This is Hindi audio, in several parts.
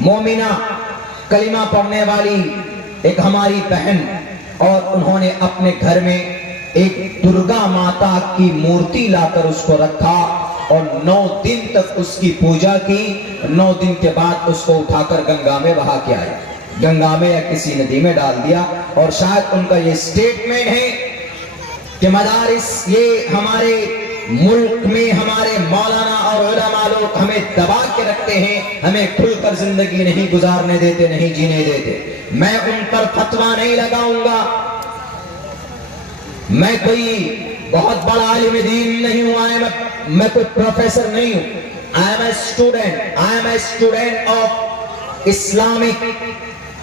मोमिना कलिमा पढ़ने वाली एक हमारी बहन, और उन्होंने अपने घर में एक दुर्गा माता की मूर्ति लाकर उसको रखा और 9 दिन तक उसकी पूजा की। 9 दिन के बाद उसको उठाकर गंगा में बहा के आए, गंगा में या किसी नदी में डाल दिया। और शायद उनका ये स्टेटमेंट है कि मदारिस, ये हमारे मुल्क में हमारे मौलाना और उलमा लोग हमें दबा के रखते हैं, हमें खुलकर जिंदगी नहीं गुजारने देते, नहीं जीने देते। मैं उन पर फतवा नहीं लगाऊंगा। मैं कोई बहुत बड़ा आलिम दीन नहीं हूं, मैं कोई प्रोफेसर नहीं हूं। I am a student of Islamic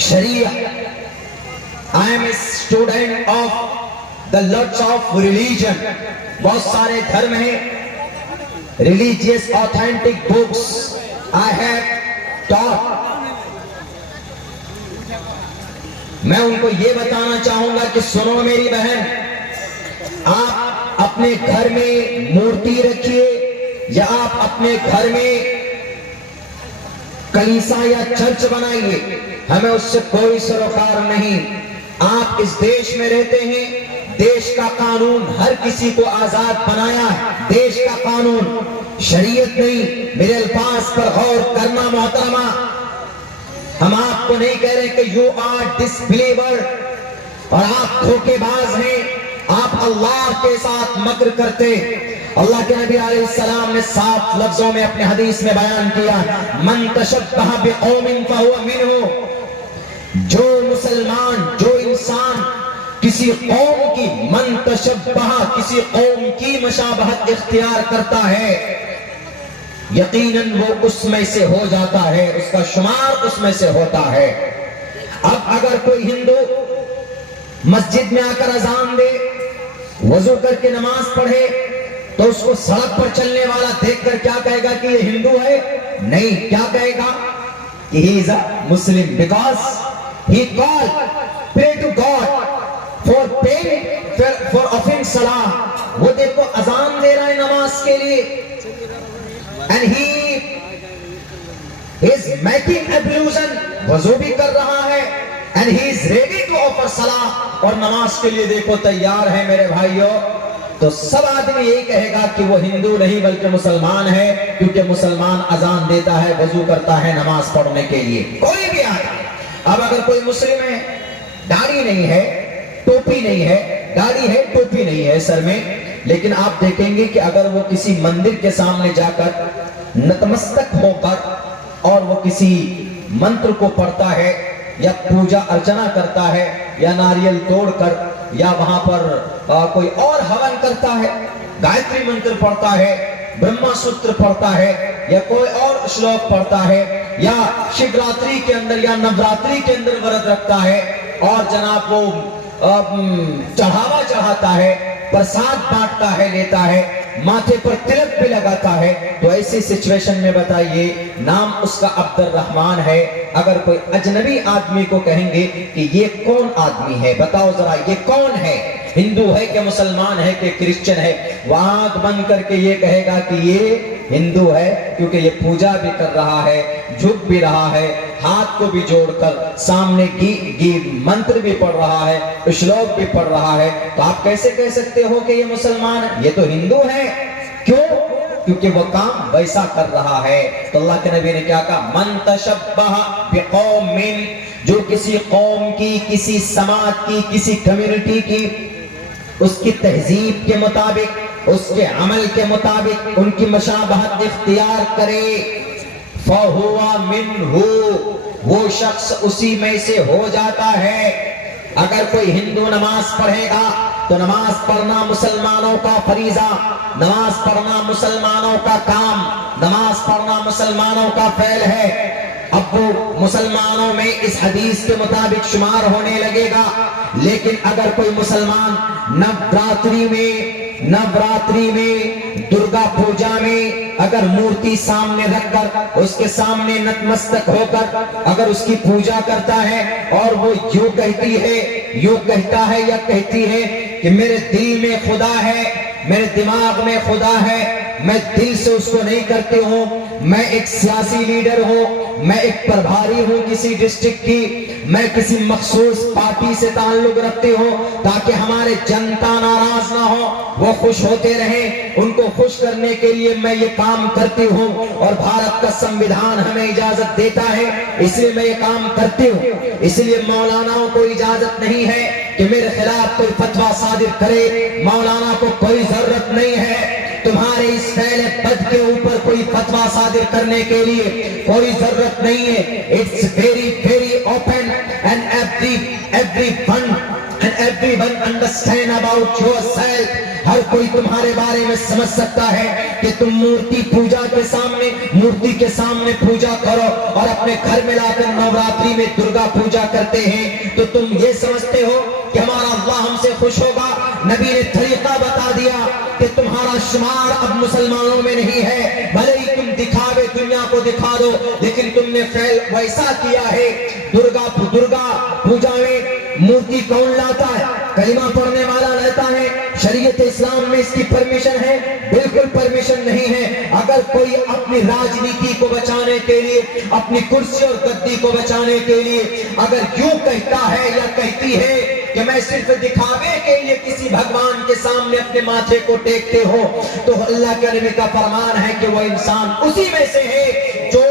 शरीया। I am a student of the lots of religion. बहुत सारे धर्म हैं, religious authentic books I have taught. मैं उनको ये बताना चाहूंगा कि सुनो मेरी बहन, आप अपने घर में मूर्ति रखिए या आप अपने घर में कलीसा या चर्च बनाइए, हमें उससे कोई सरोकार नहीं। आप इस देश में रहते हैं, देश का कानून हर किसी को आजाद बनाया है। देश का कानून, शरीयत नहीं। मेरे अल्फाज पर गौर करना मोहतरमा। हम आपको नहीं कह रहे कि यू आर डिसबिलीवर और आप धोखेबाज हैं, आप अल्लाह के साथ मक्र करते। अल्लाह के नबी अलैहिस्सलाम ने साफ लफ्जों में अपने हदीस में बयान किया, मन तशब्बह बिकौमिन फहुवा मिनहु। जो मुसलमान, जो इंसान किसी कौम की मन तशब्बह, किसी कौम की मशाबहत इख्तियार करता है, यकीनन वो उसमें से हो जाता है, उसका शुमार उसमें से होता है। अब अगर कोई हिंदू मस्जिद में आकर अजान दे, वजू करके नमाज पढ़े, तो उसको सड़क पर चलने वाला देखकर क्या कहेगा कि ये हिंदू है? नहीं, क्या कहेगा कि he is a Muslim, because he call pray to God for paying for offering सलाह। वो देखो अजान दे रहा है नमाज के लिए, and he is making ablution, वजू भी कर रहा है, and he is ready to offer सलाह, और नमाज के लिए देखो तैयार है मेरे भाइयों। तो सब आदमी यही कहेगा कि वो हिंदू नहीं बल्कि मुसलमान है, क्योंकि मुसलमान अजान देता है, वजू करता है नमाज पढ़ने के लिए। कोई भी आदमी, अब अगर कोई मुस्लिम है, दाढ़ी नहीं है, टोपी नहीं है, दाढ़ी है टोपी नहीं है सर में, लेकिन आप देखेंगे कि अगर वो किसी मंदिर के सामने जाकर नतमस्तक होकर और वो किसी मंत्र को पढ़ता है या पूजा अर्चना करता है या नारियल तोड़कर या वहां पर कोई और हवन करता है, गायत्री मंत्र पढ़ता है, ब्रह्मा सूत्र पढ़ता है या कोई और श्लोक पढ़ता है, या शिवरात्रि के अंदर या नवरात्रि के अंदर व्रत रखता है और जनाब वो चढ़ावा चढ़ाता है, प्रसाद बांटता है, लेता है, माथे पर तिलक भी लगाता है, तो ऐसी सिचुएशन में बताइए नाम उसका अब्दुर रहमान है। अगर कोई अजनबी आदमी को कहेंगे कि ये कौन आदमी है, बताओ जरा ये कौन है, हिंदू है कि मुसलमान है कि क्रिश्चियन है, वो आंख बंद करके ये कहेगा कि ये हिंदू है, क्योंकि ये पूजा भी कर रहा है, झुक भी रहा है, हाथ को भी जोड़कर सामने की मंत्र भी पढ़ रहा है, श्लोक भी पढ़ रहा है। तो आप कैसे कह सकते हो कि ये मुसलमान है? ये तो हिंदू है। क्यों? क्योंकि वो काम वैसा कर रहा है। तो अल्लाह के नबी ने क्या कहा, मन तशब्बह बिकौमिन, जो किसी कौम की, किसी समाज की, किसी कम्युनिटी की, उसकी तहजीब के मुताबिक, उसके अमल के मुताबिक उनकी मशाबहत इख्तियार करे, फहुवा मिन्हु, वो शख्स उसी में से हो जाता है। अगर कोई हिंदू नमाज पढ़ेगा तो नमाज पढ़ना मुसलमानों का फरीजा, नमाज पढ़ना मुसलमानों का काम, नमाज पढ़ना मुसलमानों का फेल है। अब वो मुसलमानों में इस हदीस के मुताबिक शुमार होने लगेगा। लेकिन अगर कोई मुसलमान नवरात्रि में दुर्गा पूजा में अगर मूर्ति सामने रखकर उसके सामने नतमस्तक होकर अगर उसकी पूजा करता है और वो यूं कहता है या कहती है कि मेरे दिल में खुदा है, मेरे दिमाग में खुदा है, मैं दिल से उसको नहीं करती हूँ, मैं एक सियासी लीडर हूँ, मैं एक प्रभारी हूं किसी डिस्ट्रिक्ट की, मैं किसी मखसूस पार्टी से ताल्लुक रखती हूं ताकि हमारे जनता नाराज ना हो, वो खुश होते रहे, उनको खुश करने के लिए मैं ये काम करती हूं और भारत का संविधान हमें इजाजत देता है, इसलिए मैं ये काम करती हूं। इसलिए मौलानाओं को इजाजत नहीं है कि मेरे खिलाफ कोई फतवा सादिर करे। मौलाना को कोई जरूरत नहीं है तुम्हारे इस फैले पद के ऊपर कोई फतवा सादिर करने के लिए, कोई जरूरत नहीं है। It's very very open and everyone understand about yourself। हर कोई तुम्हारे बारे में समझ सकता है कि तुम मूर्ति पूजा के सामने, मूर्ति के सामने पूजा करो और अपने घर में लाकर नवरात्रि में दुर्गा पूजा करते हैं तो तुम ये समझते हो कि हमारा अल्लाह हमसे खुश होगा। नबी ने तरीका बता दिया कि तुम्हारा शुमार अब मुसलमानों में नहीं है, भले ही तुम दिखावे दुनिया को दिखा दो, लेकिन तुमने फैल वैसा किया है। दुर्गा पूजा में मूर्ति कौन लाता है? कलिमा पढ़ने वाला लाता है। शरीयत इस्लाम में इसकी परमिशन है? बिल्कुल परमिशन नहीं है। अगर कोई अपनी राजनीति को बचाने के लिए, अपनी कुर्सी और गद्दी को बचाने के लिए अगर यूं कहता है या कहती है कि मैं सिर्फ दिखावे के लिए किसी भगवान के सामने अपने माथे को टेकते हो, तो अल्लाह के नबी का फरमान है कि वो इंसान उसी में से है जो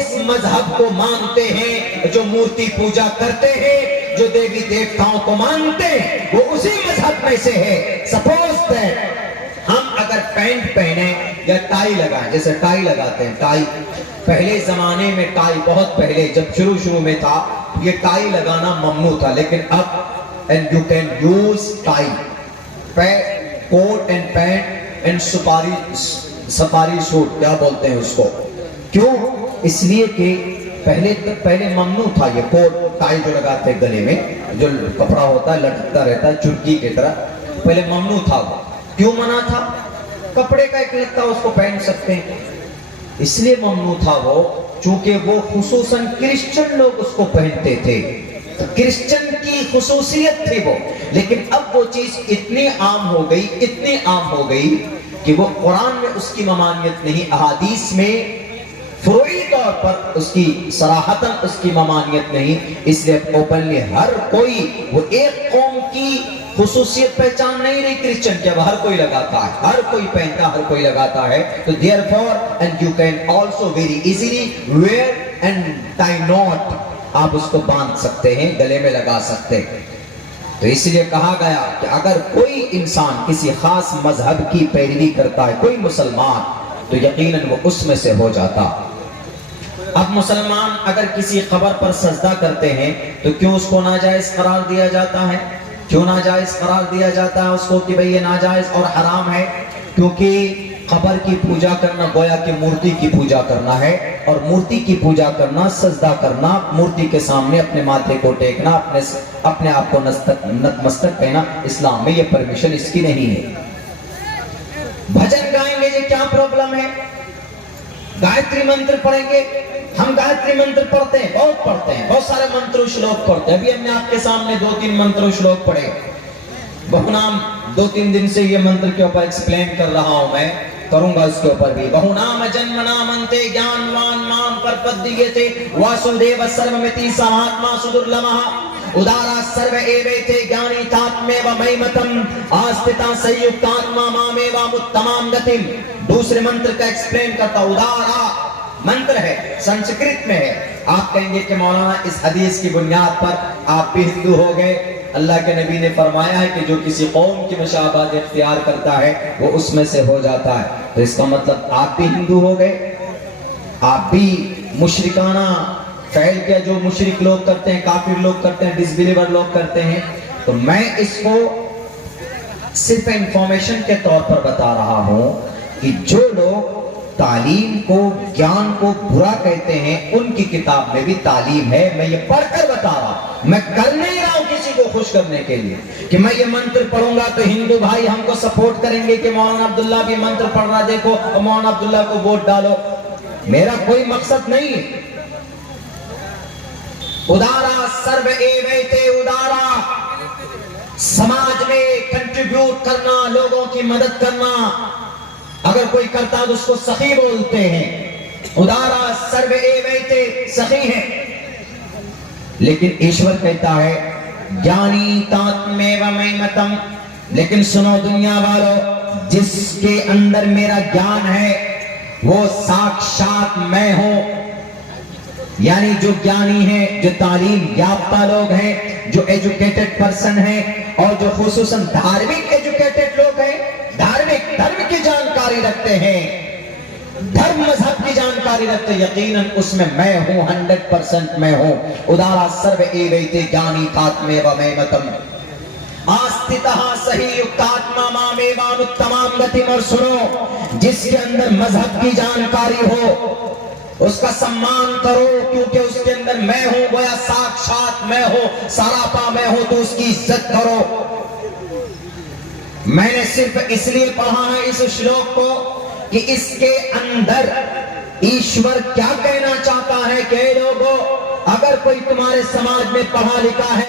इस मजहब को मानते हैं, जो मूर्ति पूजा करते हैं, जो देवी देवताओं को मानते हैं, वो उसी मजहब में से है। सपोज दैट हम अगर पैंट पहने या टाई लगाएं, जैसे टाई लगाते हैं, टाई पहले जमाने में, टाई बहुत पहले जब शुरू में था, ये टाई लगाना मम्नू था, लेकिन अब and you can use tie, coat and pant and safari suit, क्या बोलते हैं उसको, क्यों? इसलिए कि पहले ममनू था ये कोट टाई जो लगाते हैं गले में, जो कपड़ा होता है लटकता रहता है चुटकी की तरह, पहले ममनू था। क्यों मना था? कपड़े का एक लगता उसको पहन सकते हैं, इसलिए ममनू था वो, चूंकि वो खुसूसन क्रिश्चियन लोग उसको पहनते थे, क्रिश्चियन की खुसूसियत थी वो। लेकिन अब वो चीज इतनी आम हो गई कि वो कुरान में उसकी ममानियत नहीं, अहादीस में फुरूई तौर पर उसकी सराहतन उसकी ममानियत नहीं। इसलिए ओपनली हर कोई, वो एक कौम की खुसूसियत पहचान नहीं रही क्रिश्चियन के, अब हर कोई लगाता है, हर कोई पहनता, हर कोई लगाता है। तो therefore and you can also very easily wear and tie knot, आप उसको बांध सकते हैं, गले में लगा सकते हैं। तो इसलिए कहा गया कि अगर कोई इंसान किसी खास मजहब की पैरवी करता है, कोई मुसलमान, तो यकीनन वो उसमें से हो जाता। अब मुसलमान अगर किसी कब्र पर सजदा करते हैं तो क्यों उसको नाजायज करार दिया जाता है? क्यों नाजायज करार दिया जाता है उसको कि भाई ये नाजायज और हराम है? क्योंकि कब्र की पूजा करना गोया कि मूर्ति की पूजा करना है, और मूर्ति की पूजा करना, सजदा करना, मूर्ति के सामने अपने माथे को टेकना, अपने आप को नतमस्तक कहना, इस्लाम में ये परमिशन इसकी नहीं है। भजन गाएंगे, ये क्या प्रॉब्लम है? गायत्री मंत्र पढ़ेंगे, हम गायत्री मंत्र पढ़ते हैं, बहुत सारे मंत्र श्लोक पढ़ते हैं। अभी हमने आपके सामने 2-3 मंत्र श्लोक पढ़े। बहुनाम 2-3 दिन से ये मंत्र के ऊपर एक्सप्लेन कर रहा हूं, मैं करूंगा इसके ऊपर भी। बहुनाम जन्मनामन्ते ज्ञानवान माम प्रपद्यते वासुदेव सर्वमिति समात्मा सुदुर्लभः उदारा सर्व एवैते ज्ञानी तात्मेव मयिमतम आस्थिता संयुक्तात्मा मामेव उत्तमां गतिम। दूसरे मंत्र का एक्सप्लेन करता, उदारा मंत्र है, संस्कृत में है। आप कहेंगे कि मौलाना इस हदीस की बुनियाद पर आप भी हिंदू हो गए। अल्लाह के नबी ने फरमाया है कि जो किसी कौम की मुशाबहत इख्तियार करता है वो उसमें से हो जाता है। तो इसका मतलब आप भी हिंदू हो गए, आप भी मुशरिकाना फैल किया जो मुशरिक लोग करते हैं, काफिर लोग करते हैं, डिसबिलीवर लोग करते हैं। तो मैं इसको सिर्फ इंफॉर्मेशन के तौर पर बता रहा हूं कि जो लोग तालीम को, ज्ञान को बुरा कहते हैं, उनकी किताब में भी तालीम है। मैं ये पढ़कर बता रहा हूं, मैं कर नहीं रहा हूं किसी को खुश करने के लिए कि मैं ये मंत्र पढ़ूंगा तो हिंदू भाई हमको सपोर्ट करेंगे कि मौलाना अब्दुल्ला भी मंत्र पढ़ रहा, देखो और मौलाना अब्दुल्ला को वोट डालो। मेरा कोई मकसद नहीं है। उदारा सर्व एवैते उदारा, समाज में कंट्रीब्यूट करना, लोगों की मदद करना, अगर कोई करता है तो उसको सही बोलते हैं। उदारा सर्व एवैते सही है। लेकिन ईश्वर कहता है ज्ञानी तात्मेव मयमतम। लेकिन सुनो दुनिया वालों, जिसके अंदर मेरा ज्ञान है वो साक्षात मैं हूं। यानी जो ज्ञानी है, जो तालीम याफ्ता लोग हैं, जो एजुकेटेड पर्सन हैं और जो खुसूसन धार्मिक एजुकेटेड लोग हैं, धार्मिक धर्म की जानकारी रखते हैं, धर्म मजहब की जानकारी रखते, यकीनन उसमें मैं हूं, 100% मैं हूं। उदारा सर्व एवैते ज्ञानी तात्मेव मयमतम आस्थितः सही युक्तात्मा मामेवानुत्तमां गतिम्। और सुनो, जिसके अंदर मजहब की जानकारी हो उसका सम्मान करो, क्योंकि उसके अंदर मैं हूं, गोया साक्षात मैं हूं, सरापा मैं हूं, तो उसकी इज्जत करो। मैंने सिर्फ इसलिए पढ़ा है इस श्लोक को कि इसके अंदर ईश्वर क्या कहना चाहता है कि लोगों, अगर कोई तुम्हारे समाज में पढ़ा लिखा है